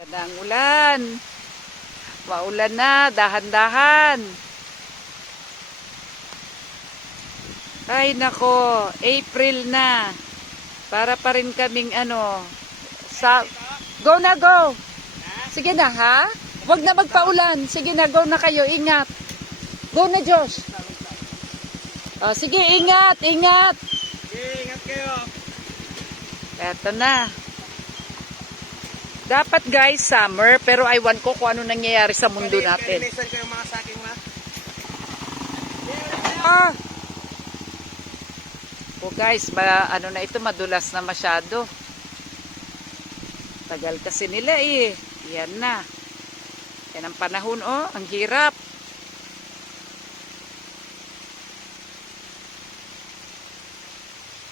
Yan ang ulan. Maulan na, dahan-dahan. Ay nako, April na. Para pa rin kaming sa go na go. Sige na ha. Huwag na magpaulan. Sige na, go na kayo. Ingat. Go na, Josh. Sige, ingat, ingat. Sige, ingat kayo. Eto na. Dapat guys, summer, pero aywan ko kung ano nangyayari sa mundo natin. Kalinisan ko yung mga saking ma. O guys, ano na ito, madulas na masyado. Tagal kasi nila eh. Yan na. Yan ang panahon oh, ang hirap.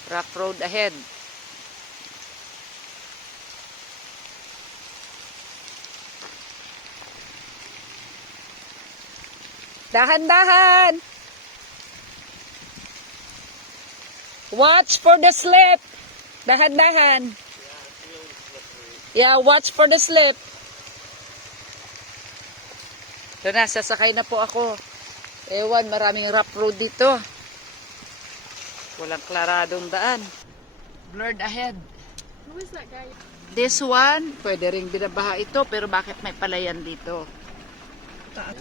Rough road ahead. Dahan-dahan. Watch for the slip. Dahan-dahan. Yeah, watch for the slip. Ito na, sasakay na po ako. Ewan, maraming rough road dito. Walang klaradong daan. Blurred ahead. Who is that guy? This one, pwede ring binabaha ito, pero bakit may palayan dito?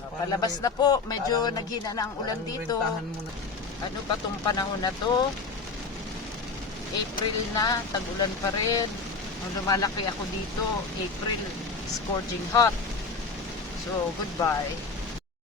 Palabas na po, medyo naghina na ang ulan dito. Ano ba tong panahon na to? April na, tag-ulan pa rin. Nung lumalaki ako dito, April, scorching hot. So, goodbye.